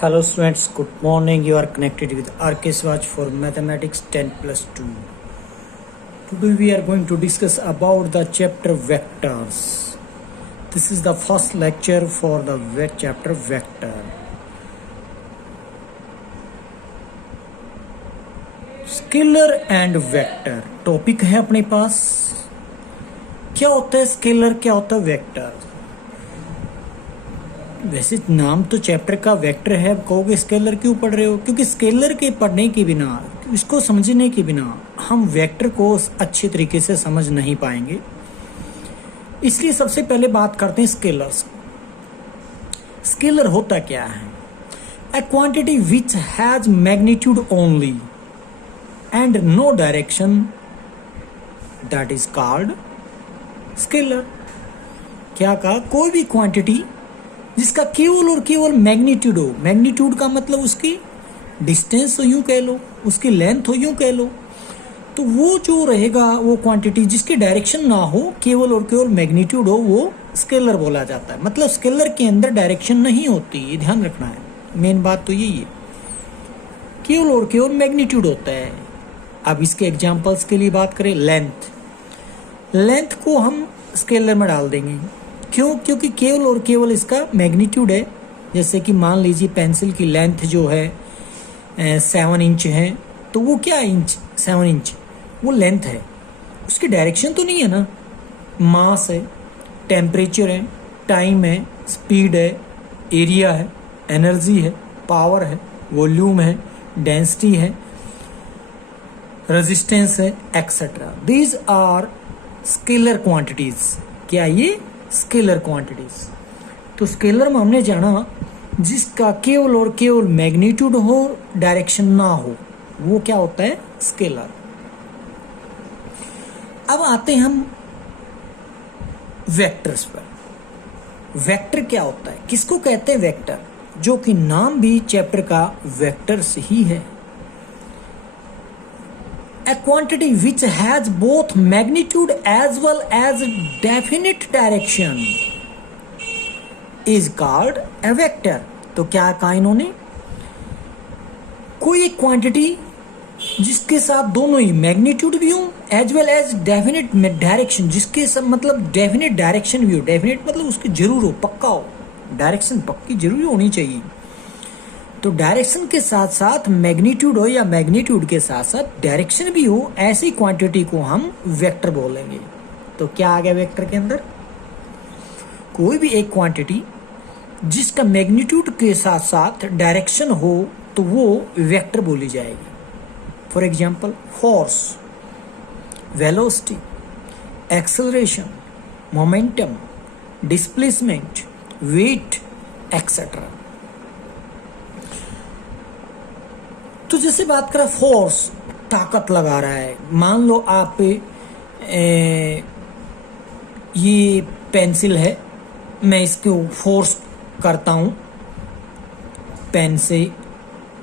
Hello students, good morning. You are connected with RK Swatch for Mathematics 10+2. Today we are going to discuss about the chapter vectors. This is the first lecture for the chapter vector. Scalar and vector topic है अपने पास। क्या होता है scalar, क्या होता है vector? वैसे नाम तो चैप्टर का वेक्टर है, कहोगे स्केलर क्यों पढ़ रहे हो? क्योंकि स्केलर के पढ़ने के बिना, इसको समझने के बिना हम वेक्टर को अच्छे तरीके से समझ नहीं पाएंगे। इसलिए सबसे पहले बात करते हैं स्केलर्स। स्केलर होता क्या है? A quantity which has magnitude only and no direction, that is called scalar. क्या कहा? कोई भी क्वांटिटी जिसका केवल और केवल मैग्नीट्यूड हो। मैग्नीट्यूड का मतलब उसकी डिस्टेंस हो यूं कह लो, उसकी लेंथ हो यूं कह लो, तो वो जो रहेगा वो क्वांटिटी जिसकी डायरेक्शन ना हो, केवल और केवल मैग्नीट्यूड हो, वो स्केलर बोला जाता है। मतलब स्केलर के अंदर डायरेक्शन नहीं होती, ये ध्यान रखना है। मेन बात तो यही है, केवल और केवल मैग्नीट्यूड होता है। अब इसके एग्जाम्पल्स के लिए बात करें, लेंथ को हम स्केलर में डाल देंगे। क्यों? क्योंकि केवल और केवल इसका मैग्नीट्यूड है। जैसे कि मान लीजिए पेंसिल की लेंथ जो है 7 इंच है, तो वो क्या इंच? 7 इंच वो लेंथ है, उसकी डायरेक्शन तो नहीं है ना। मास है, टेम्परेचर है, टाइम है, स्पीड है, एरिया है, एनर्जी है, पावर है, वॉल्यूम है, डेंसिटी है, रेजिस्टेंस है, etcetera. These are scalar quantities. क्या ये स्केलर क्वांटिटीज? तो स्केलर में हमने जाना जिसका केवल और केवल मैग्नीट्यूड हो, डायरेक्शन ना हो, वो क्या होता है? स्केलर। अब आते हैं हम वेक्टर्स पर। वेक्टर क्या होता है, किसको कहते हैं वेक्टर? जो कि नाम भी चैप्टर का वेक्टर्स ही है। A quantity which has both magnitude as well as definite direction is called a vector. तो क्या कहा इन्होंने? कोई एक क्वांटिटी जिसके साथ दोनों ही मैग्नीट्यूड भी हो as well as definite direction, जिसके सब मतलब डेफिनेट डायरेक्शन भी हो। डेफिनेट मतलब उसकी जरूर हो, पक्का हो, डायरेक्शन पक्की जरूरी होनी चाहिए। तो डायरेक्शन के साथ साथ मैग्नीट्यूड हो या मैग्नीट्यूड के साथ साथ डायरेक्शन भी हो, ऐसी क्वांटिटी को हम वेक्टर बोलेंगे। तो क्या आ गया वेक्टर के अंदर? कोई भी एक क्वांटिटी जिसका मैग्नीट्यूड के साथ साथ डायरेक्शन हो तो वो वेक्टर बोली जाएगी। For example, force, velocity, acceleration, momentum, displacement, weight, etcetera. तो जैसे बात करें फोर्स, ताकत लगा रहा है। मान लो आप ये पेंसिल है, मैं इसको फोर्स करता हूं पेन से,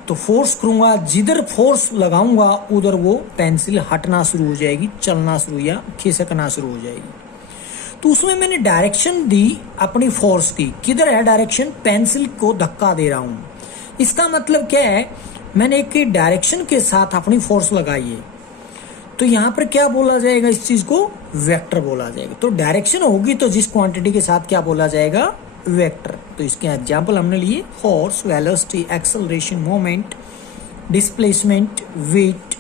तो फोर्स करूंगा, जिधर फोर्स लगाऊंगा उधर वो पेंसिल हटना शुरू हो जाएगी, चलना शुरू या खिसकना शुरू हो जाएगी। तो उसमें मैंने डायरेक्शन दी अपनी फोर्स की। किधर है डायरेक्शन? पेंसिल को धक्का दे रहा हूं। इसका मतलब क्या है? मैंने एक डायरेक्शन के साथ अपनी फोर्स लगाई है, तो यहां पर क्या बोला जाएगा? इस चीज को वेक्टर बोला जाएगा। तो डायरेक्शन होगी तो जिस क्वांटिटी के साथ क्या बोला जाएगा? वेक्टर। तो इसके एग्जांपल हमने लिए force, velocity, acceleration, moment, displacement, weight,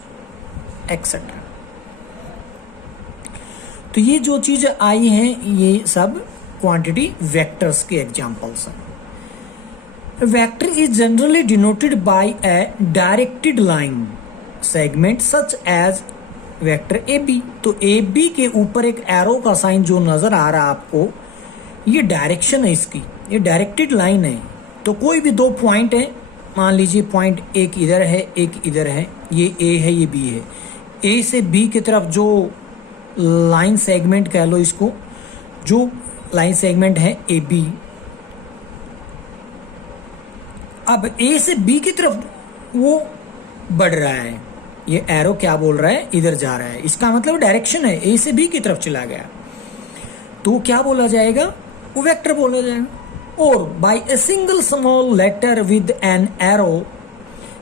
etcetera. तो ये जो चीज आई हैं ये सब क्वांटिटी वेक्टर्स के एग्जांपल्स हैं। A vector is generally denoted by a directed line segment such as vector AB। तो AB के ऊपर एक एरो का साइन जो नजर आ रहा है आपको, ये डायरेक्शन है इसकी, ये डायरेक्टेड लाइन है। तो कोई भी दो पॉइंट है, मान लीजिए पॉइंट एक इधर है, एक इधर है, ये A है, ये B है। A से B की तरफ जो लाइन सेगमेंट कह लो इसको, जो लाइन सेगमेंट है AB, अब A से B की तरफ वो बढ़ रहा है, ये एरो क्या बोल रहा है? इधर जा रहा है। इसका मतलब डायरेक्शन है, A से B की तरफ चला गया, तो क्या बोला जाएगा? वो वेक्टर बोला जाएगा। और by a single small letter with an arrow,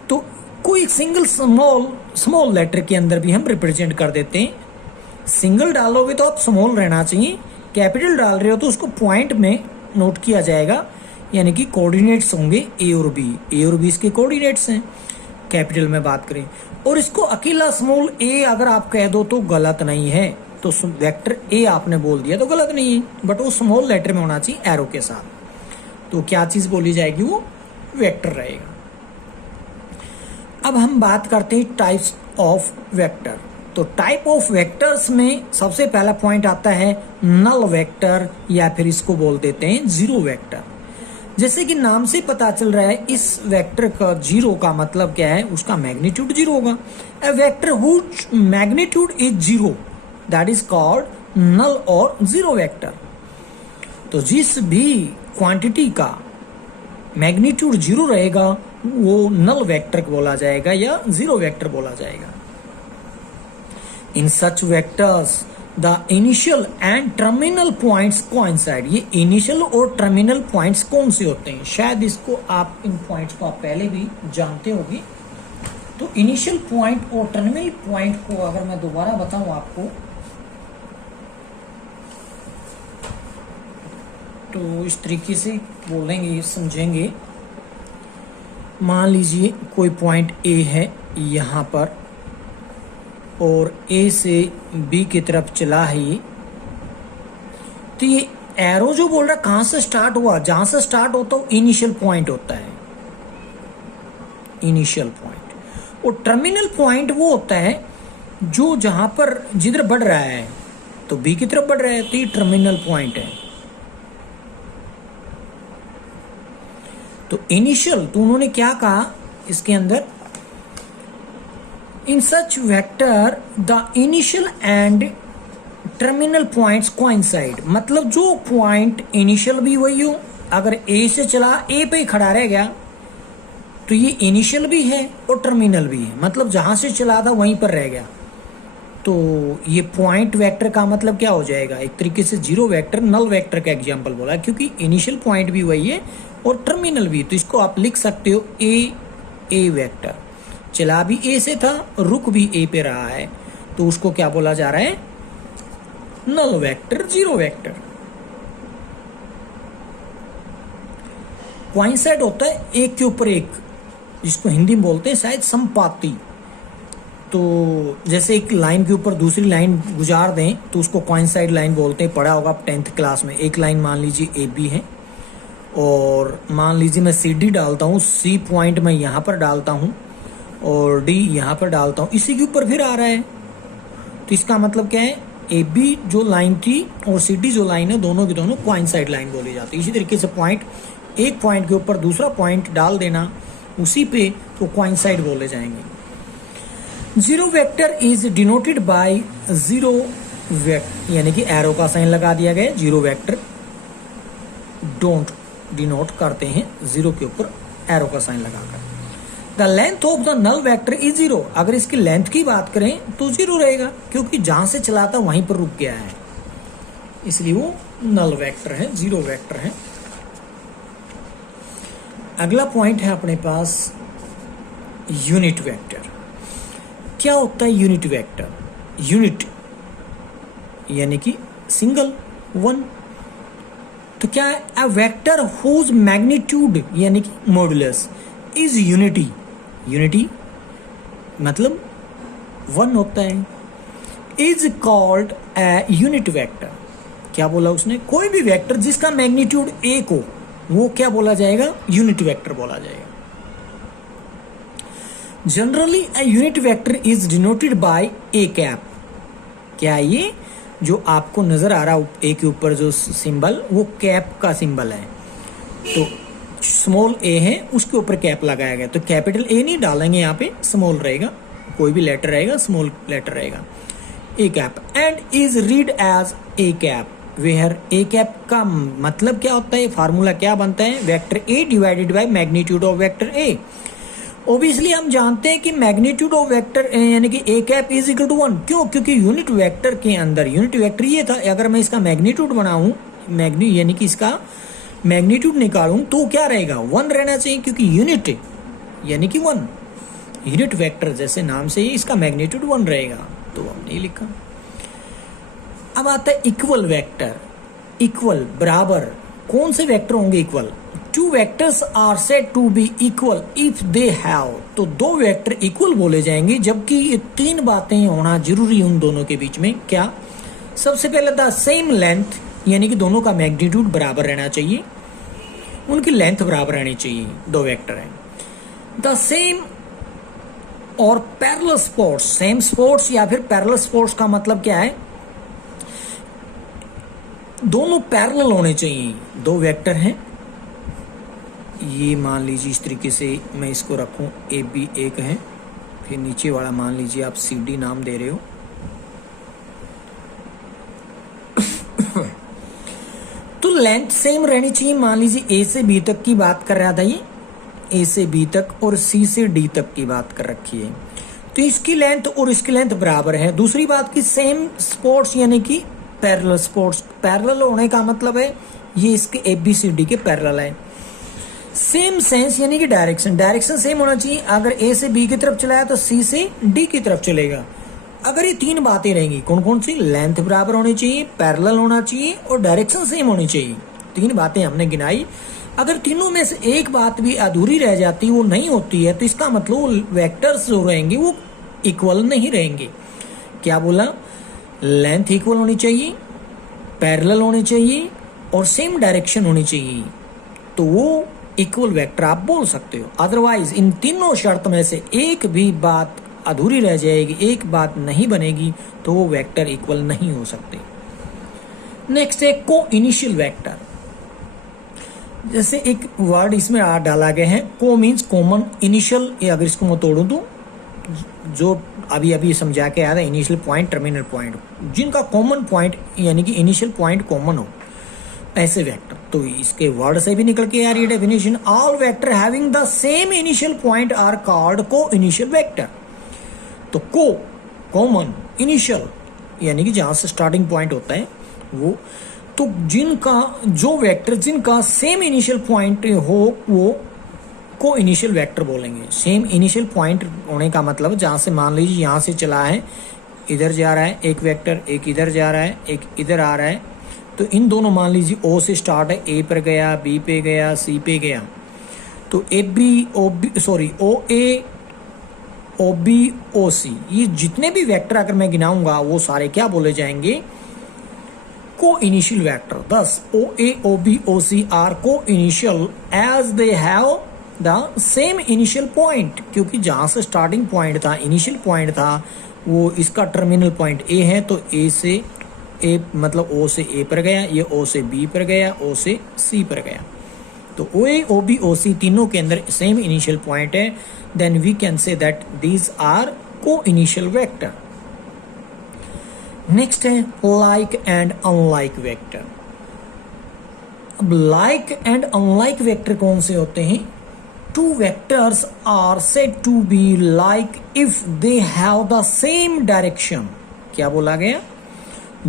तो कोई सिंगल स्मॉल लेटर के अंदर भी हम रिप्रेजेंट कर देते हैं। सिंगल डालोगे तो आप स्मॉल रहना चाहिए, कैपिटल डाल रहे हो तो उसको पॉइंट में नोट किया जाएगा, यानी कि कोऑर्डिनेट्स होंगे ए और बी इसके कोऑर्डिनेट्स हैं कैपिटल में बात करें। और इसको अकेला स्मॉल ए अगर आप कह दो तो गलत नहीं है, तो वेक्टर ए आपने बोल दिया तो गलत नहीं है, बट वो स्मॉल लेटर में होना चाहिए एरो के साथ। तो क्या चीज बोली जाएगी, वो वेक्टर रहेगा। अब हम बात करते हैं टाइप्स ऑफ वेक्टर। तो टाइप ऑफ वेक्टर्स में सबसे पहला पॉइंट आता है नल वेक्टर, या फिर इसको बोल देते हैं जीरो वेक्टर। जैसे कि नाम से पता चल रहा है, इस वेक्टर का जीरो का मतलब क्या है, उसका मैग्नीट्यूड जीरो होगा। A vector whose magnitude is zero that is called null or zero vector. तो जिस भी क्वांटिटी का मैग्नीट्यूड जीरो रहेगा वो नल वेक्टर बोला जाएगा या जीरो वेक्टर बोला जाएगा। In such vectors the initial and terminal points coincide. ये इनिशियल और टर्मिनल पॉइंट्स कौन से होते हैं, शायद इसको आप इन पॉइंट्स को आप पहले भी जानते होंगे। तो इनिशियल पॉइंट और टर्मिनल पॉइंट को अगर मैं दोबारा बताऊं आपको, तो इस तरीके से बोलेंगे, समझेंगे। मान लीजिए कोई पॉइंट ए है यहां पर, और ए से बी की तरफ चला है ये, तो ये एरो जो बोल रहा है कहां से स्टार्ट हुआ, जहां से स्टार्ट होता है इनिशियल पॉइंट होता है, इनिशियल पॉइंट। और टर्मिनल पॉइंट वो होता है जो जहां पर जिधर बढ़ रहा है, तो बी की तरफ बढ़ रहा है तो ये टर्मिनल पॉइंट है। तो इनिशियल, तो उन्होंने क्या कहा इसके अंदर, in such vector the initial and terminal points coincide. मतलब जो पॉइंट इनिशियल भी वही हो, अगर ए से चला ए पे ही खड़ा रह गया तो ये इनिशियल भी है और टर्मिनल भी है, मतलब जहां से चला था वहीं पर रह गया। तो ये पॉइंट वेक्टर का मतलब क्या हो जाएगा, एक तरीके से जीरो वेक्टर नल वेक्टर का एग्जांपल बोला, क्योंकि इनिशियल पॉइंट भी वही है और टर्मिनल भी। तो इसको आप लिख सकते हो ए वेक्टर, चला भी ए से था, रुक भी ए पे रहा है, तो उसको क्या बोला जा रहा है, null vector, zero vector. Coincide होता है एक के ऊपर एक, जिसको हिंदी में बोलते हैं शायद संपाती। तो जैसे एक लाइन के ऊपर दूसरी लाइन गुजार दें तो उसको कोइंसाइड लाइन बोलते हैं, पढ़ा होगा 10th क्लास में। एक लाइन मान लीजिए ए बी है, और मान लीजिए मैं सी डी डालता हूँ, सी पॉइंट मैं यहाँ पर डालता हूँ और डी यहाँ पर डालता हूँ, इसी के ऊपर फिर आ रहा है। तो इसका मतलब क्या है, ए बी जो लाइन थी और सी डी जो लाइन है, दोनों की दोनों कोइंसाइड लाइन बोली जाती है। इसी तरीके से पॉइंट, एक पॉइंट के ऊपर दूसरा पॉइंट डाल देना उसी पे, तो कोइंसाइड बोले जाएंगे। Zero vector is denoted by zero vector, यानी कि एरो का साइन लगा दिया गया। जीरो वेक्टर डोंट डिनोट करते हैं जीरो के ऊपर एरो का साइन लगाकर। The length of the null vector is zero. अगर इसकी लेंथ की बात करें तो जीरो रहेगा, क्योंकि जहां से चला था वहीं पर रुक गया है, इसलिए वो नल वेक्टर है, जीरो वेक्टर है। अगला पॉइंट है अपने पास यूनिट वेक्टर। क्या होता है यूनिट वेक्टर, यूनिट यानी कि सिंगल, वन। तो क्या है, अ वेक्टर हुज मैग्नीट्यूड यानी कि मॉडुलस इज यूनिटी, यूनिटी मतलब वन होता है, is called a unit vector. क्या बोला उसने, कोई भी वेक्टर जिसका मैग्नीट्यूड एक हो वो क्या बोला जाएगा, यूनिट वेक्टर बोला जाएगा। Generally a unit vector is denoted by A cap. क्या ये जो आपको नजर आ रहा ए के ऊपर जो सिंबल, वो कैप का सिंबल है। तो स्मॉल ए है, उसके ऊपर कैप लगाया गया, तो कैपिटल ए नहीं डालेंगे, यहाँ पे स्मॉल रहेगा, कोई भी लेटर रहेगा स्मॉल लेटर रहेगा। A cap and is read as a cap, where a cap का मतलब क्या होता है, फार्मूला क्या बनता है, vector a divided by magnitude of vector a. Obviously हम जानते हैं कि मैग्नीट्यूड ऑफ वेक्टर यानी कि a cap is equal to 1। क्यों, क्योंकि यूनिट वेक्टर के अंदर, यूनिट वेक्टर ये था, अगर मैं इसका मैग्नीट्यूड बनाऊं, यानी कि इसका मैग्नीट्यूड निकालूं तो क्या रहेगा, 1 रहना चाहिए, क्योंकि यूनिट यानी कि 1 यूनिट वेक्टर, जैसे नाम से ही इसका मैग्नीट्यूड 1 रहेगा, तो हमने ये लिखा। अब आता है इक्वल वेक्टर। इक्वल बराबर, कौन से वेक्टर होंगे equal? 2 vectors are said to be equal if they have, तो 2 वेक्टर इक्वल बोले जाएंगे जबकि ये 3 बातें होना जरूरी उन दोनों के बीच में। क्या? सबसे पहले द सेम लेंथ, यानी कि दोनों का मैग्नीट्यूड बराबर रहना चाहिए, उनकी लेंथ बराबर रहनी चाहिए, 2 वेक्टर हैं। द सेम और पैरेलल स्पोर्ट्स, सेम स्पोर्ट्स या फिर पैरेलल स्पोर्ट्स का मतलब क्या है, दोनों पैरेलल होने चाहिए। 2 वेक्टर हैं, ये मान लीजिए इस तरीके से मैं इसको रखूं, ए बी एक है, फिर नीचे वाला मान लीजिए आप सी डी नाम दे रहे हो। तो लेंथ सेम रहनी चाहिए। मान लीजिए ए से बी तक की बात कर रहा था ये, ए से बी तक और सी से डी तक की बात कर रखी है, तो इसकी लेंथ और इसकी लेंथ बराबर है। दूसरी बात की सेम स्पोर्ट्स यानी कि पैरेलल स्पोर्ट्स, पैरेलल होने का मतलब है ये इसके ए बी सी डी के पैरेलल है। सेम सेंस यानी कि डायरेक्शन, डायरेक्शन सेम होना चाहिए। अगर ए से बी की तरफ चलाया तो सी से डी की तरफ चलेगा। अगर ये 3 बातें रहेंगी, कौन कौन सी? लेंथ बराबर होनी चाहिए, पैरेलल होना चाहिए और डायरेक्शन सेम होनी चाहिए। 3 बातें हमने गिनाई। अगर तीनों में से एक बात भी अधूरी रह जाती, वो नहीं होती है, तो इसका मतलब वेक्टर्स जो रहेंगे वो इक्वल नहीं रहेंगे। क्या बोला? लेंथ इक्वल होनी चाहिए, पैरेलल होनी चाहिए और सेम डायरेक्शन होनी चाहिए, तो वो इक्वल वेक्टर आप बोल सकते हो। अदरवाइज इन तीनों शर्त में से एक भी बात अधूरी रह जाएगी, एक बात नहीं बनेगी, तो वो वेक्टर इक्वल नहीं हो सकते। नेक्स्ट है को इनिशियल वेक्टर। जैसे एक वर्ड इसमें डाला गया है, को मीन्स कॉमन, इनिशियल, ये अगर इसको मैं तोड़ूं तो जो अभी अभी समझा के आया था, इनिशियल पॉइंट, टर्मिनल पॉइंट, जिनका कॉमन पॉइंट यानी कि इनिशियल पॉइंट कॉमन हो, ऐसे वेक्टर। तो इसके वर्ड से भी निकल के आ रही है definition, all vector having the same initial point are called को इनिशियल वेक्टर। तो को कॉमन, इनिशियल यानी कि जहां से स्टार्टिंग पॉइंट होता है वो, तो जिनका जो वेक्टर जिनका सेम इनिशियल पॉइंट हो वो को इनिशियल वेक्टर बोलेंगे। सेम इनिशियल पॉइंट होने का मतलब जहां से मान लीजिए यहां से चला है, इधर जा रहा है एक वेक्टर, एक इधर जा रहा है, एक इधर आ रहा है, तो इन दोनों मान लीजिए ओ से स्टार्ट है, ए पर गया, बी पे गया, सी पे गया, तो A B O B sorry O A O B O C, ये जितने भी वेक्टर अगर मैं गिनाऊंगा वो सारे क्या बोले जाएंगे? को initial vector. Thus O A O B O C are को initial as they have the same initial point, क्योंकि जहां से स्टार्टिंग पॉइंट था, इनिशियल पॉइंट था, वो इसका टर्मिनल पॉइंट ए है, तो ए से ए मतलब ओ से ए पर गया, ये ओ से बी पर गया, ओ से सी पर गया, तो ओ ए ओ बी ओ सी तीनों के अंदर सेम इनिशियल पॉइंट है, then we can say that these are को इनिशियल वेक्टर। नेक्स्ट है लाइक एंड अनलाइक वेक्टर। अब लाइक एंड अनलाइक वेक्टर कौन से होते हैं? Two vectors are said to be like if they have the same direction. क्या बोला गया?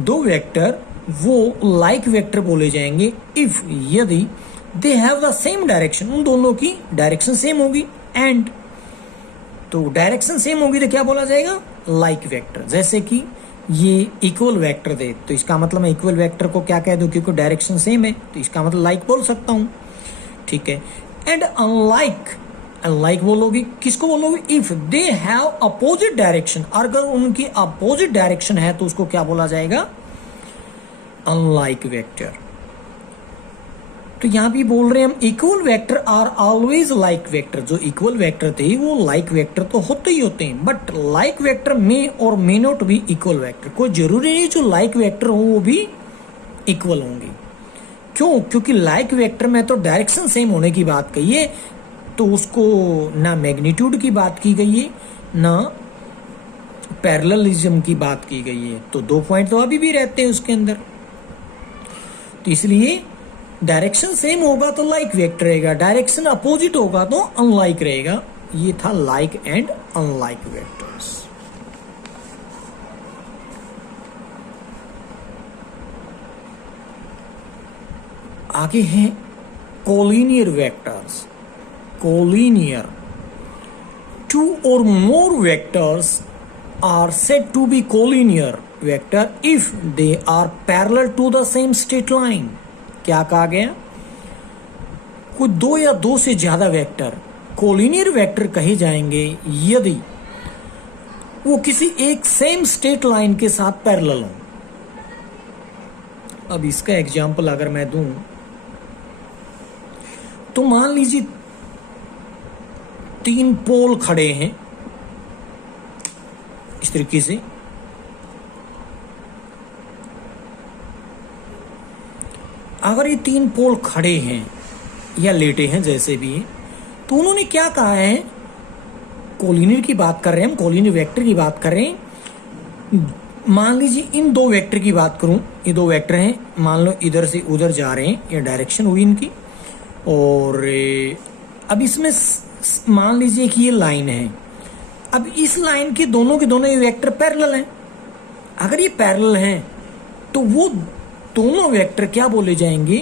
2 वेक्टर वो लाइक वेक्टर बोले जाएंगे इफ, यदि दे हैव द सेम डायरेक्शन, उन दोनों की डायरेक्शन सेम होगी, एंड तो डायरेक्शन सेम होगी तो क्या बोला जाएगा? Like vector. जैसे कि ये इक्वल वेक्टर दे, तो इसका मतलब मैं इक्वल वेक्टर को क्या कह दूं, क्योंकि डायरेक्शन सेम है, तो इसका मतलब लाइक बोल सकता हूं, ठीक है। एंड अनलाइक, अनलाइक बोलोगे, किसको बोलोगे? If they have opposite direction, अगर उनकी अपोजिट डायरेक्शन है तो उसको क्या बोला जाएगा? Unlike vector. तो यहां भी बोल रहे हैं हम equal vector are always like vector. जो इक्वल वेक्टर थे वो लाइक वेक्टर तो होते ही होते हैं, बट लाइक वेक्टर मे और may not be equal vector. कोई जरूरी नहीं जो लाइक वेक्टर हो वो भी इक्वल होंगे। क्यों? क्योंकि लाइक वेक्टर में तो डायरेक्शन सेम होने की बात कही है, तो उसको ना मैग्नीट्यूड की बात की गई है ना पैरेललिज्म की बात की गई है, तो 2 पॉइंट तो अभी भी रहते हैं उसके अंदर। तो इसलिए डायरेक्शन सेम होगा तो लाइक वेक्टर रहेगा, डायरेक्शन अपोजिट होगा तो अनलाइक रहेगा। ये था लाइक एंड अनलाइक वेक्टर्स। आगे है collinear vectors. Collinear. Two or more vectors are said to be collinear vector if they are parallel to the same straight line. क्या कहा गया? कोई दो या दो से ज्यादा वेक्टर कोलिनियर वेक्टर कहे जाएंगे यदि वो किसी एक सेम स्ट्रेट लाइन के साथ पैरेलल हो। अब इसका एग्जांपल अगर मैं दूं तो मान लीजिए तीन पोल खड़े हैं इस तरीके से, अगर ये तीन पोल खड़े हैं या लेटे हैं जैसे भी हैं, तो उन्होंने क्या कहा है, कोलिनियर की बात कर रहे हैं हम, कोलिनियर वेक्टर की बात कर रहे हैं। मान लीजिए इन दो वेक्टर की बात करूं, ये दो वेक्टर हैं, मान लो इधर से उधर जा रहे हैं, ये डायरेक्शन हुई इनकी। और अब इसमें मान लीजिए कि ये लाइन है, अब इस लाइन के दोनों ये वेक्टर पैरेलल हैं। अगर ये पैरेलल हैं तो वो दोनों वेक्टर क्या बोले जाएंगे,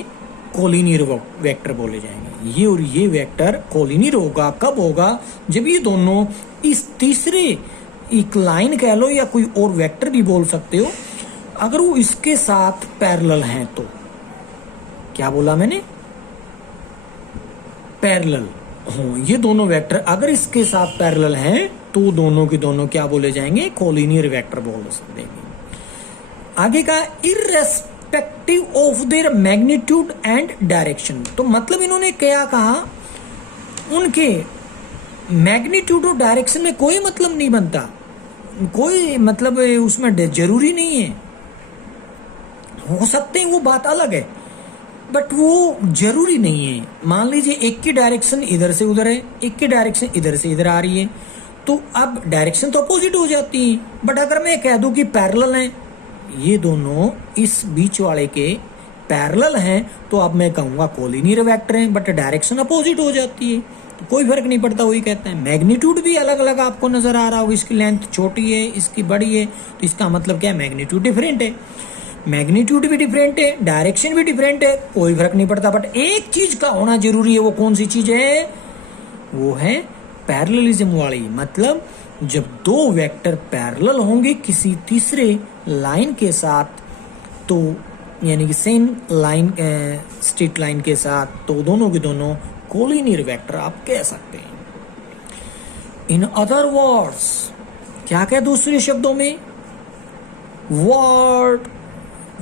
कोलिनियर वेक्टर बोले जाएंगे। ये और ये वेक्टर कोलिनियर होगा कब होगा, जब ये दोनों इस तीसरे एक लाइन कह लो या कोई और वेक्टर भी बोल सकते हो, अगर वो इसके साथ पैरेलल हैं तो क्या बोला मैंने, पैरेलल हो। ये दोनों वेक्टर अगर इसके साथ पैरेलल हैं तो दोनों के दोनों क्या बोले जाएंगे, कोलिनियर वेक्टर बोल देंगे। आगे का irrespective of their magnitude and direction, तो मतलब इन्होंने क्या कहा, उनके मैग्नीट्यूड और डायरेक्शन में कोई मतलब नहीं बनता, कोई मतलब उसमें जरूरी नहीं है, हो सकते हैं वो बात अलग है, बट वो जरूरी नहीं है। मान लीजिए एक की डायरेक्शन इधर से उधर है, एक की डायरेक्शन इधर से इधर आ रही है, तो अब डायरेक्शन तो अपोजिट हो जाती है। बट अगर मैं कह दूं कि पैरेलल हैं, ये दोनों इस बीच वाले के पैरेलल हैं, तो अब मैं कहूंगा कोलिनियर वेक्टर हैं, बट डायरेक्शन अपोजिट हो जाती है, तो कोई फर्क नहीं पड़ता, वही कहते हैं। मैग्नीट्यूड भी अलग अलग आपको नजर आ रहा होगा, इसकी लेंथ छोटी है, इसकी बड़ी है, तो इसका मतलब क्या है, मैग्नीट्यूड डिफरेंट है, मैग्नीट्यूड भी डिफरेंट है, डायरेक्शन भी डिफरेंट है, कोई फर्क नहीं पड़ता। बट एक चीज का होना जरूरी है, वो कौन सी चीज है, वो है पैरेललिज्म वाली। मतलब जब दो वेक्टर पैरेलल होंगे किसी तीसरे लाइन के साथ, तो यानी कि सेम लाइन स्ट्रेट लाइन के साथ, तो दोनों के दोनों कोलिनियर वेक्टर आप कह सकते हैं। इन अदर वर्ड्स, क्या कहते दूसरे शब्दों में, वर्ड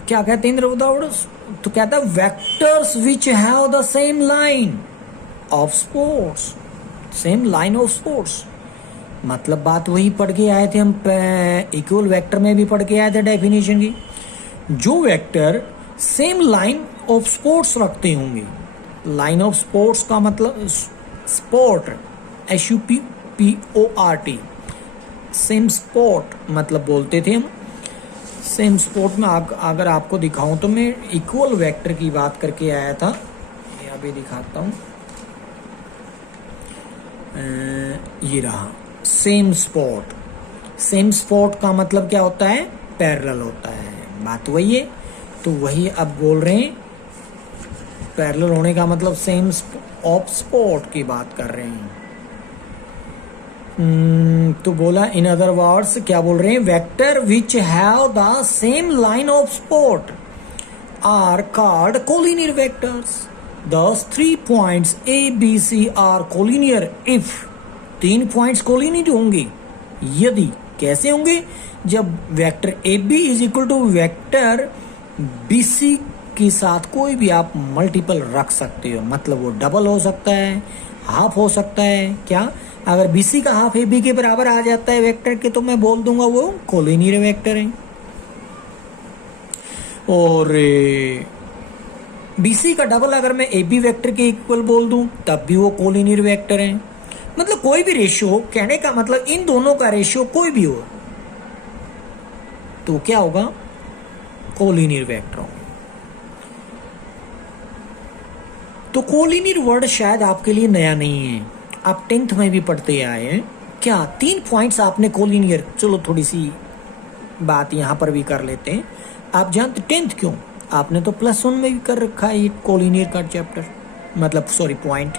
क्या कहते हैं वर्ड्स, तो कहता है vectors which have the same line of sports, same line of sports. मतलब बात वही पढ़ के आए थे हम, इक्वल वेक्टर में भी पढ़ के आए थे डेफिनेशन की। जो vector same line of sports रखते होंगे, लाइन ऑफ स्पोर्ट्स का मतलब स्पोर्ट, SUPPORT, सेम स्पोर्ट मतलब बोलते थे हम। सेम स्पोर्ट में अगर आपको दिखाऊं तो मैं इक्वल वेक्टर की बात करके आया था, ये अभी दिखाता हूं, ये रहा सेम स्पॉट। सेम स्पॉट का मतलब क्या होता है, पैरेलल होता है, बात वही है। तो वही अब बोल रहे हैं, पैरेलल होने का मतलब सेम ऑफ स्पॉट की बात कर रहे हैं। तो बोला इन अदर वर्ड्स, क्या बोल रहे हैं, vector which have the same line of spot are called collinear vectors. Thus 3 points A, B, C are collinear if, 3 points collinear होंगे यदि, कैसे होंगे, जब vector AB is equal to vector BC के साथ कोई भी आप मल्टीपल रख सकते हो। मतलब वो डबल हो सकता है, हाफ हो सकता है। क्या, अगर BC का हाफ AB के बराबर आ जाता है वेक्टर के, तो मैं बोल दूंगा वो कोलिनियर वेक्टर है। और BC का डबल अगर मैं AB वेक्टर के इक्वल बोल दूं, तब भी वो कोलिनियर वेक्टर है। मतलब कोई भी रेशियो, कहने का मतलब इन दोनों का रेशियो कोई भी हो तो क्या होगा, कोलिनियर वेक्टर होगा। तो कोलिनियर वर्ड शायद आपके लिए नया नहीं है, आप 10th में भी पढ़ते आए हैं। क्या 3 पॉइंट्स आपने कोलिनियर, चलो थोड़ी सी बात यहां पर भी कर लेते हैं। आप जानते 10th क्यों, आपने तो +1 में भी कर रखा है ये कोलिनियर का चैप्टर, मतलब सॉरी पॉइंट।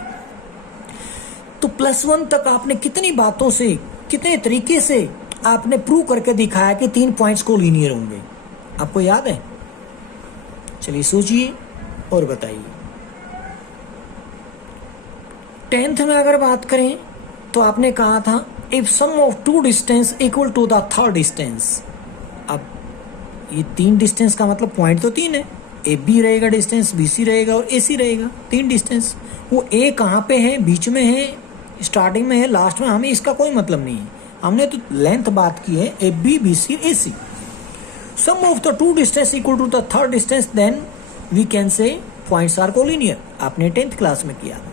तो +1 तक आपने कितनी बातों से, कितने तरीके से आपने प्रूव करके दिखाया कि 3 पॉइंट्स को लीनियर होंगे, आपको याद है? चलिए सोचिए और बताइए। 10th में अगर बात करें तो आपने कहा था if sum of 2 distance equal to the third distance. अब ये 3 डिस्टेंस का मतलब पॉइंट तो 3 है, ए बी रहेगा डिस्टेंस, बी सी रहेगा और ए सी रहेगा, 3 डिस्टेंस। वो ए कहाँ पे है, बीच में है, स्टार्टिंग में है, लास्ट में, हमें इसका कोई मतलब नहीं है, हमने तो लेंथ बात की है, A B B C A C. Sum of the 2 distance equal to the third distance, then we can say points are collinear. आपने 10th क्लास में किया था।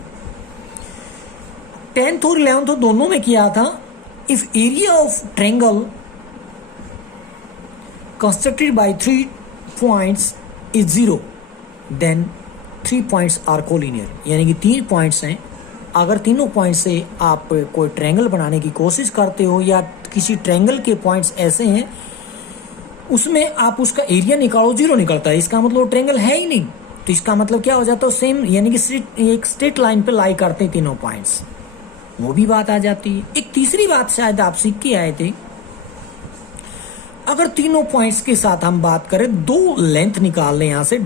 10th और 11th दोनों में किया था। If area of triangle constructed by 3 points is 0, then 3 points are collinear. यानी कि 3 पॉइंट्स हैं, अगर तीनों पॉइंट से आप कोई ट्रायंगल बनाने की कोशिश करते हो या किसी ट्रायंगल के पॉइंट्स ऐसे हैं उसमें आप उसका एरिया निकालो, 0 निकलता है, इसका मतलब ट्रायंगल है ही नहीं। तो इसका मतलब क्या हो जाता है, सेम यानी कि एक स्ट्रेट लाइन पे लाई करते हैं तीनों पॉइंट्स, वो भी बात आ जाती है। एक तीसरी बात शायद आप सीख के आए थे, अगर तीनों पॉइंट्स के साथ हम बात करें, 2 लेंथ निकाल लें, यहाँ से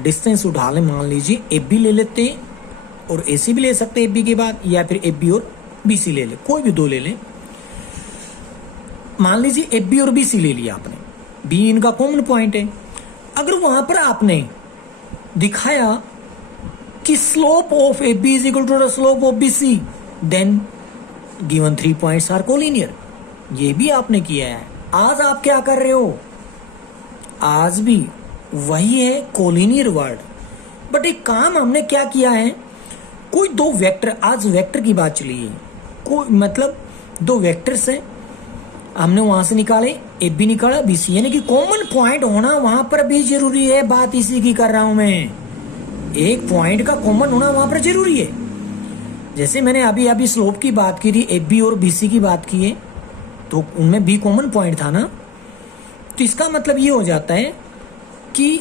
डिस्टेंस उठा लें, मान लीजिए ए बी ले लेते हैं और ए सी भी ले सकते हैं ए बी के बाद, या फिर ए बी और बी सी ले लें, कोई भी 2 ले लें। मान लीजिए ए बी और बी सी ले लिया आपने, बी इनका कॉमन पॉइंट है। अगर वहां पर आपने दिखाया कि slope of A B is equal to the slope of B C, then given 3 points are collinear. ये भी आपने किया है। आज आप क्या कर रहे हो, आज भी वही है कोलिनियर वर्ड, बट एक काम हमने क्या किया है, कोई 2 वेक्टर, आज वेक्टर की बात चली है, कोई मतलब 2 वेक्टर्स हैं, हमने वहां से निकाले, ए बी निकाला, बी सी, यानी कि कॉमन पॉइंट होना वहां पर भी जरूरी है। बात इसी की कर रहा हूं मैं, एक पॉइंट का कॉमन होना वहां पर जरूरी है। जैसे मैंने अभी स्लोप की बात की थी, ए बी और बी सी की बात की है, तो उनमें बी कॉमन पॉइंट था ना, तो इसका मतलब ये हो जाता है कि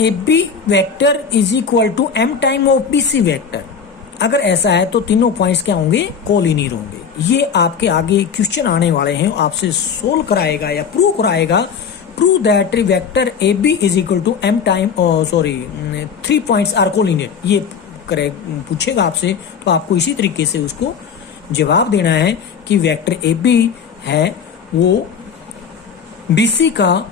A B vector is equal to M time of B C vector. अगर ऐसा है तो तीनों पॉइंट्स क्या होंगे, कोलिनियर होंगे। ये आपके आगे क्वेश्चन आने वाले हैं, आपसे सोल्व कराएगा या प्रूव कराएगा, prove that vector A B is equal to M time 3 points are collinear. ये पूछेगा आपसे, तो आपको इसी तरीके से उसको जवाब देना है कि वेक्टर ए बी है वो बी सी का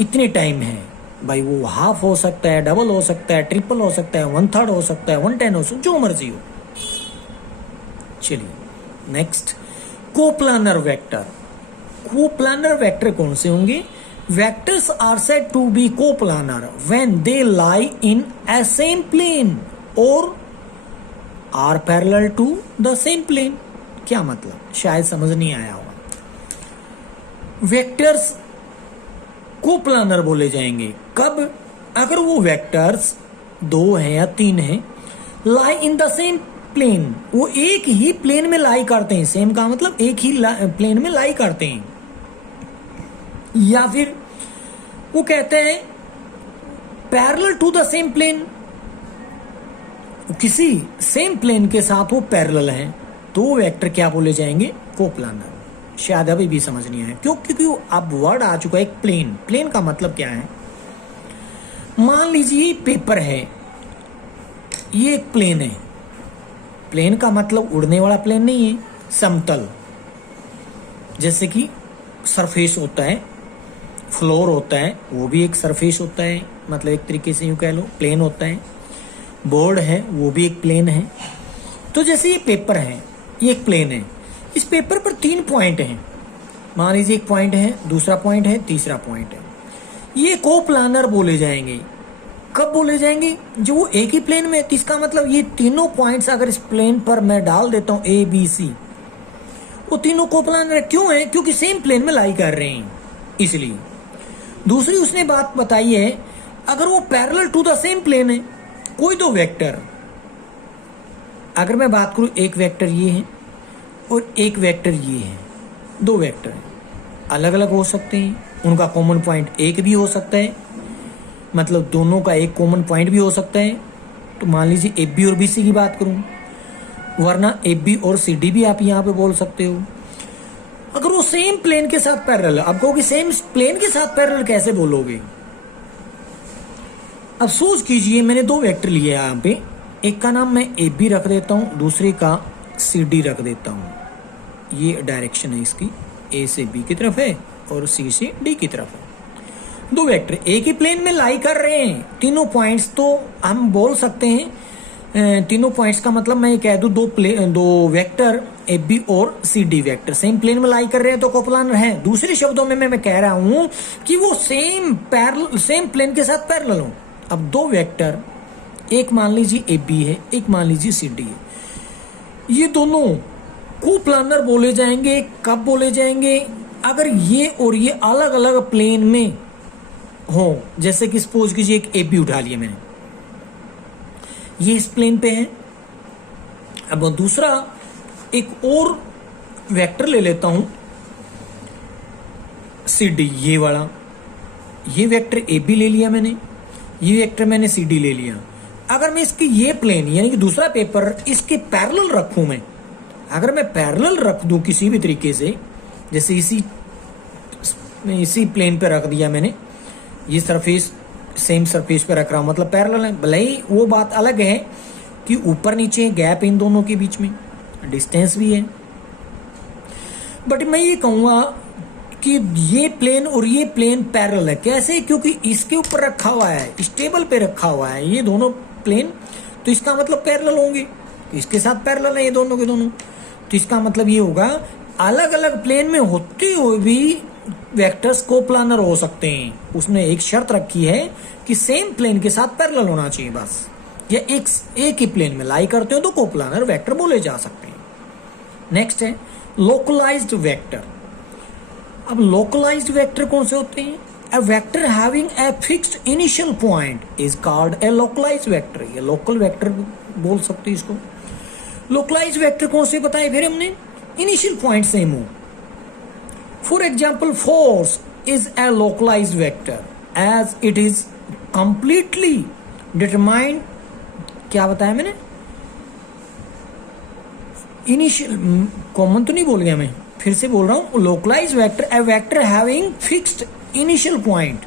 इतने टाइम है। भाई वो हाफ हो सकता है, डबल हो सकता है, ट्रिपल हो सकता है, 1/3 हो सकता है, 1/10 हो सकता है, जो मर्जी हो। चलिए next, coplanar vector. Coplanar vector कौन से होंगे? Vectors are said to be coplanar when they lie in a same plane और are parallel to the same plane. क्या मतलब, शायद समझ नहीं आया होगा। वेक्टर्स कोप्लानर बोले जाएंगे कब? अगर वो वेक्टर्स 2 हैं या 3 हैं, लाई इन द सेम प्लेन, वो एक ही प्लेन में लाई करते हैं। सेम का मतलब एक ही प्लेन में लाई करते हैं, या फिर वो कहते हैं parallel to the same plane, किसी सेम प्लेन के साथ वो पैरेलल हैं, तो वेक्टर क्या बोले जाएंगे? कोप्लानर। शायद अभी भी समझ नहीं आया, क्योंकि अब वर्ड आ चुका है एक प्लेन। प्लेन का मतलब क्या है? मान लीजिए पेपर है, ये एक प्लेन है। प्लेन का मतलब उड़ने वाला प्लेन नहीं है, समतल। जैसे कि सरफेस होता है, फ्लोर होता है, वो भी एक सरफेस होता है, मतलब एक तरीके से यूं कह लो प्लेन होता है। बोर्ड है, वो भी एक प्लेन है। तो जैसे ये पेपर है, ये एक प्लेन है। इस पेपर पर 3 पॉइंट हैं। मान लीजिए एक पॉइंट है, दूसरा पॉइंट है, तीसरा पॉइंट है। ये कोप्लानर बोले जाएंगे। कब बोले जाएंगे? जो वो एक ही प्लेन में। तो इसका मतलब ये तीनों पॉइंट्स अगर इस प्लेन पर मैं डाल देता हूं ए बी सी, वो तीनों कोप्लानर क्यों है? क्योंकि सेम प्लेन में लाई कर रहे हैं, इसलिए। दूसरी उसने बात बताई है, अगर वो parallel to the same plane है, कोई 2 वेक्टर, अगर मैं बात करूं एक वेक्टर ये है और एक वेक्टर ये है, 2 वेक्टर हैं, अलग अलग हो सकते हैं, उनका कॉमन पॉइंट एक भी हो सकता है, मतलब दोनों का एक कॉमन पॉइंट भी हो सकता है, तो मान लीजिए ए बी और बी सी की बात करूं, वरना ए बी और सी डी भी आप यहाँ पे बोल सकते हो। अगर वो सेम प्लेन के साथ पैरेलल, अब कहोगे सेम प्लेन के साथ पैरेलल कैसे बोलोगे? अब सोच कीजिए, मैंने दो वेक्टर लिए यहाँ पे, एक का नाम मैं ए बी रख देता हूँ, दूसरे का सी डी रख देता हूँ। ये डायरेक्शन है इसकी, ए से बी की तरफ है और सी से डी की तरफ है। दो वेक्टर एक ही प्लेन में लाई कर रहे हैं, तीनों पॉइंट्स तो हम बोल सकते हैं, तीनों पॉइंट्स का मतलब मैं ये कह दूं दो वेक्टर ए बी और C D vector same plane में लाई कर रहे हैं तो कोप्लानर है। दूसरे शब्दों में मैं कह रहा हूं कि वो सेम प्लेन के साथ पैरेलल हो। अब दो वेक्टर, एक मान लीजिए ए बी है, एक मान लीजिए सी डी है, ये दोनों कोप्लानर बोले जाएंगे। कब बोले जाएंगे? अगर ये और ये अलग अलग प्लेन में हो। जैसे कि सपोज कीजिए एक ए बी उठा लिया मैंने, ये इस प्लेन पे है। अब दूसरा एक और वेक्टर ले लेता हूं सी डी, ये वाला, ये वेक्टर ए बी ले लिया मैंने, ये वेक्टर मैंने सी डी ले लिया। अगर मैं इसकी ये प्लेन यानी कि दूसरा पेपर इसके पैरेलल रखूं, मैं अगर मैं पैरेलल रख दूं किसी भी तरीके से, जैसे इसी प्लेन पे रख दिया मैंने, ये सरफेस सेम सरफेस पे रख रहा हूं, मतलब पैरेलल है। भले ही वो बात अलग है कि ऊपर नीचे गैप इन दोनों के बीच में, डिस्टेंस भी है, बट मैं ये कहूंगा कि ये प्लेन और ये प्लेन पैरेलल है। कैसे? क्योंकि इसके ऊपर रखा हुआ है, स्टेबल पे रखा हुआ है ये दोनों प्लेन, तो इसका मतलब पैरेलल होंगे। इसके साथ पैरेलल है ये दोनों के दोनों, तो इसका मतलब ये होगा अलग अलग प्लेन में होते हुए भी वेक्टर्स कोप्लानर हो सकते हैं। उसने एक शर्त रखी है कि सेम प्लेन के साथ पैरेलल होना चाहिए बस, या एक ही प्लेन में लाई करते हो तो कोप्लानर वेक्टर बोले जा सकते हैं। नेक्स्ट है लोकलाइज्ड वेक्टर। अब लोकलाइज्ड वेक्टर कौन से होते हैं? A vector having a fixed initial point is called a localized vector। ये लोकल वेक्टर बोल सकते हैं इसको। लोकलाइज्ड वेक्टर कौन से बताए फिर हमने? इनिशियल पॉइंट सेम हो। For example force is a localized vector as it is completely determined. क्या बताया मैंने? इनिशियल, कॉमन तो नहीं बोल गया मैं, फिर से बोल रहा हूं। Localized vector a vector having fixed initial point,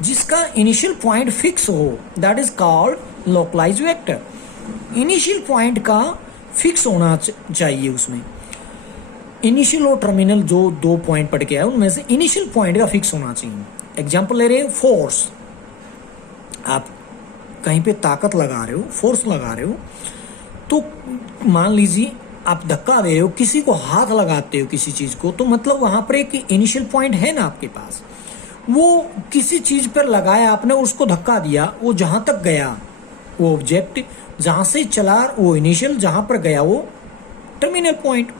जिसका इनिशियल पॉइंट फिक्स हो, that is called localized vector. Initial point का फिक्स होना चाहिए उसमें। इनिशियल और टर्मिनल जो दो पॉइंट पढ़ के आए उनमें से इनिशियल पॉइंट का फिक्स होना चाहिए। एग्जांपल ले रहे हैं फोर्स, आप कहीं पे ताकत लगा रहे हो, फोर्स लगा रहे हो, तो मान लीजिए आप धक्का दे रहे हो, किसी को हाथ लगाते हो किसी चीज को, तो मतलब वहां पर एक इनिशियल पॉइंट है ना आपके पास। वो किसी चीज पर लगाया आपने, उसको धक्का दिया, वो जहां तक गया वो ऑब्जेक्ट, जहां से चला वो इनिशियल, जहां पर गया वो टर्मिनल पॉइंट।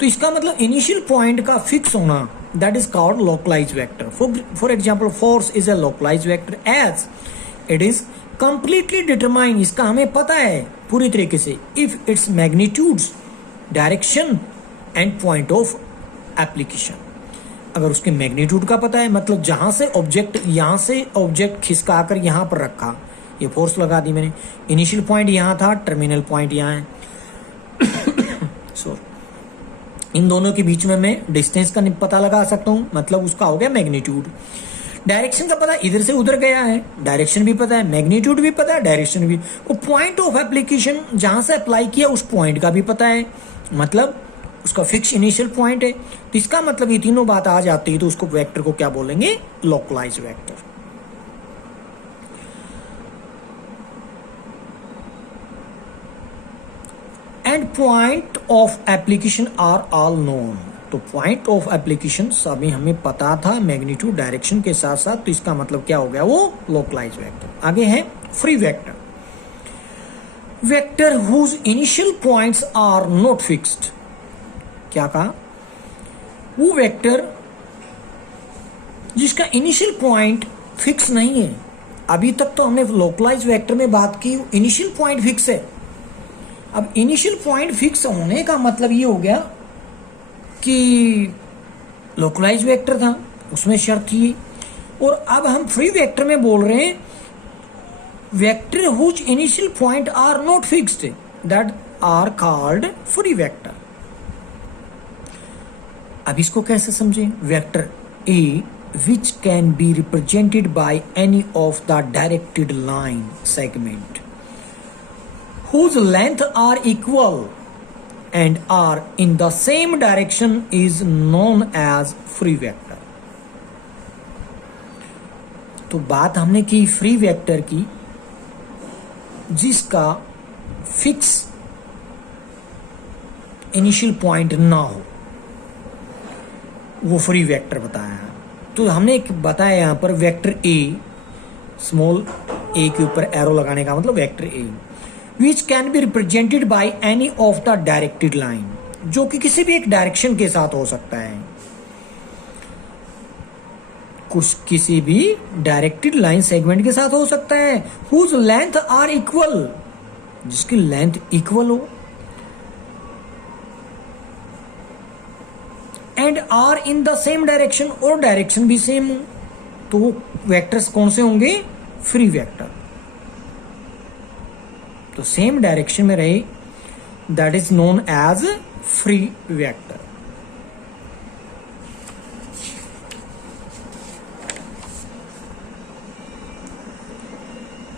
तो इसका मतलब इनिशियल पॉइंट का फिक्स होना, that is called localized vector. For example force is a localized vector as it is completely determine. इसका हमें पता है पूरी तरीके से, if its magnitudes, direction and point of application. अगर उसके मैग्नीट्यूड का पता है, मतलब जहां से ऑब्जेक्ट, यहां से ऑब्जेक्ट खिसका कर यहां पर रखा, ये फोर्स लगा दी मैंने, इनिशियल पॉइंट यहां था, टर्मिनल पॉइंट यहां है। सॉरी, इन दोनों के बीच में मैं डिस्टेंस का पता लगा सकता हूं, मतलब उसका हो गया मैग्नीट्यूड। डायरेक्शन का पता, इधर से उधर गया है, डायरेक्शन भी पता है, मैग्नीट्यूड भी पता है, डायरेक्शन भी। वो पॉइंट ऑफ एप्लीकेशन जहां से अप्लाई किया उस पॉइंट का भी पता है, मतलब उसका फिक्स इनिशियल पॉइंट है। तो इसका मतलब ये तीनों बात आ जाती है, तो उसको वेक्टर को क्या बोलेंगे? Localized vector. And point of application are all known. तो पॉइंट ऑफ एप्लीकेशन सभी हमें पता था, मैग्नीट्यूड, डायरेक्शन के साथ साथ, तो इसका मतलब क्या हो गया? वो लोकलाइज्ड वेक्टर। आगे है free vector. Vector whose initial points are not fixed. क्या कहा? वो वेक्टर जिसका इनिशियल पॉइंट फिक्स नहीं है। अभी तक तो हमने लोकलाइज्ड वेक्टर में बात की, इनिशियल पॉइंट फिक्स है। अब इनिशियल पॉइंट फिक्स होने का मतलब ये हो गया कि लोकलाइज्ड वेक्टर था, उसमें शर्त थी। और अब हम फ्री वेक्टर में बोल रहे हैं vector whose initial point are not fixed that are called free vector. अब इसको कैसे समझें? Vector A which can be represented by any of the directed line segment whose length are equal and are in the same direction is known as free vector। तो बात हमने की free vector की जिसका फिक्स इनिशियल पॉइंट ना हो, वो free vector बताया है। तो हमने एक बताया यहां पर वेक्टर ए, स्मॉल ए के ऊपर एरो लगाने का मतलब vector A which can be represented by any of the directed line, जो कि किसी भी एक डायरेक्शन के साथ हो सकता है, कुछ किसी भी डायरेक्टेड लाइन सेगमेंट के साथ हो सकता है। हुज लेंथ आर इक्वल, जिसकी लेंथ इक्वल हो, and are in the same direction, और डायरेक्शन भी सेम हो, तो वेक्टर्स कौन से होंगे? Free vector. तो सेम डायरेक्शन में रहे, that is known as free vector.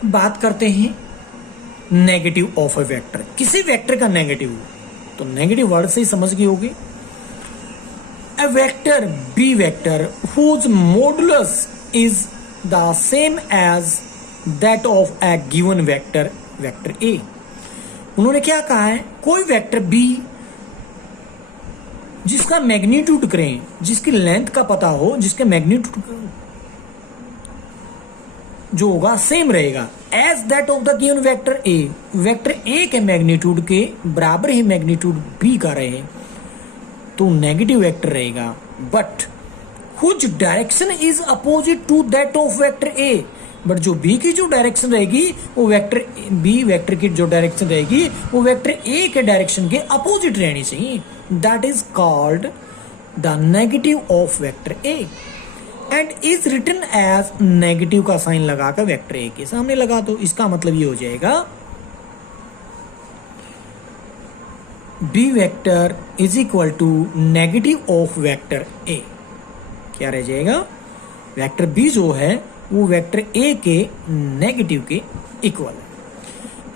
बात करते हैं नेगेटिव ऑफ ए वेक्टर। किसी वेक्टर का नेगेटिव, तो नेगेटिव वर्ड से ही समझ गए होगे। A vector B vector whose modulus is the same as that of a given vector vector A। उन्होंने क्या कहा है? कोई वेक्टर B जिसका मैग्नीट्यूड करें, जिसकी लेंथ का पता हो, जिसके मैग्नीट्यूड जो होगा सेम रहेगा as that of the given vector A। Vector A के मैग्नीट्यूड के बराबर ही मैग्नीट्यूड B का रहे तो नेगेटिव वेक्टर रहेगा। But whose direction is opposite to that of vector A, but जो बी की जो डायरेक्शन रहेगी वो वेक्टर बी वेक्टर की जो डायरेक्शन रहेगी वो वेक्टर ए के डायरेक्शन के अपोजिट रहनी चाहिए। That is called the negative of vector A and is written as negative का साइन लगाकर वेक्टर ए के सामने लगा दो। इसका मतलब ये हो जाएगा B vector is equal to negative of vector A। क्या रह जाएगा? वेक्टर B जो है वो वेक्टर A के नेगेटिव के इक्वल है।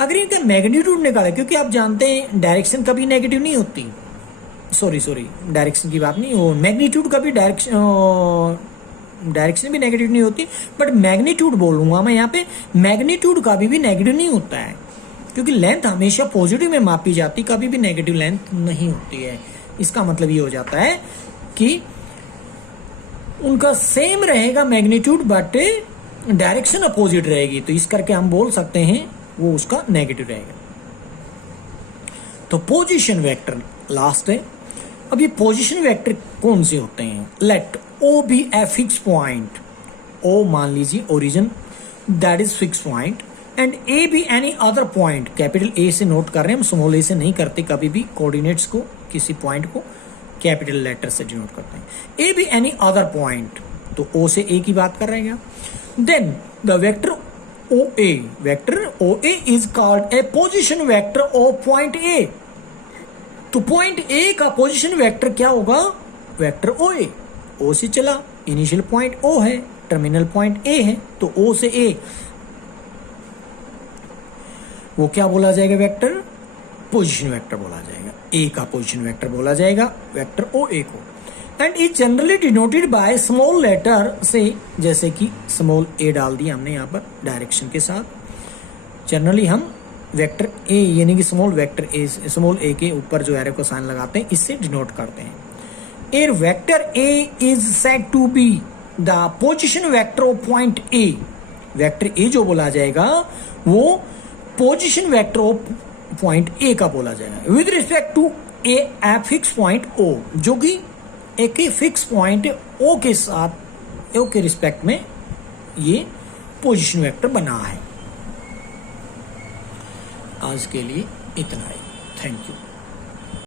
अगर इनका मैग्नीट्यूड निकाले, क्योंकि आप जानते हैं डायरेक्शन कभी नेगेटिव नहीं होती, सॉरी डायरेक्शन की बात नहीं, वो मैग्नीट्यूड कभी डायरेक्शन भी नेगेटिव नहीं होती, बट मैग्नीट्यूड बोलूंगा मैं यहाँ पे, मैग्नीट्यूड कभी भी नेगेटिव नहीं होता है, क्योंकि लेंथ हमेशा पॉजिटिव में मापी जाती, कभी भी नेगेटिव लेंथ नहीं होती है। इसका मतलब ये हो जाता है कि उनका सेम रहेगा मैग्नीट्यूड बट डायरेक्शन अपोजिट रहेगी, तो इस करके हम बोल सकते हैं वो उसका नेगेटिव रहेगा। तो पोजीशन वेक्टर लास्ट है। अब ये पोजीशन वेक्टर कौन से होते हैं? Let O be a fix point, O मान लीजिए origin, that is fix point, and A be any other point. Capital A से नोट कर रहे हैं हम, स्मॉल ए से नहीं करते कभी भी। कोऑर्डिनेट्स को, किसी पॉइंट को कैपिटल लेटर से डिनोट करते हैं। A be any other point, तो ओ से ए की बात कर रहे हैं। Then the vector O A, vector O A is called a position vector of point A. तो पॉइंट ए का पोजिशन वेक्टर क्या होगा? Vector O A. ओ से चला, इनिशियल पॉइंट ओ है, टर्मिनल पॉइंट ए है, तो ओ से ए वो क्या बोला जाएगा? वेक्टर पोजीशन वेक्टर बोला जाएगा। ए का पोजीशन वेक्टर बोला जाएगा वेक्टर ओ ए को। And is generally denoted by small letter से, जैसे कि स्मॉल ए डाल दिया हमने यहाँ पर डायरेक्शन के साथ। जनरली हम वेक्टर ए यानी कि स्मॉल वेक्टर ए, स्मॉल ए के ऊपर जो एरो को साइन लगाते हैं, इससे डिनोट करते हैं। A vector A is said to be the position vector of point A. Vector A जो बोला जाएगा वो position vector of point A का बोला जाएगा with respect to a fix point O, जो कि एक फिक्स पॉइंट ओ के साथ, ओ के रिस्पेक्ट में ये पोजीशन वेक्टर बना है। आज के लिए इतना ही। Thank you.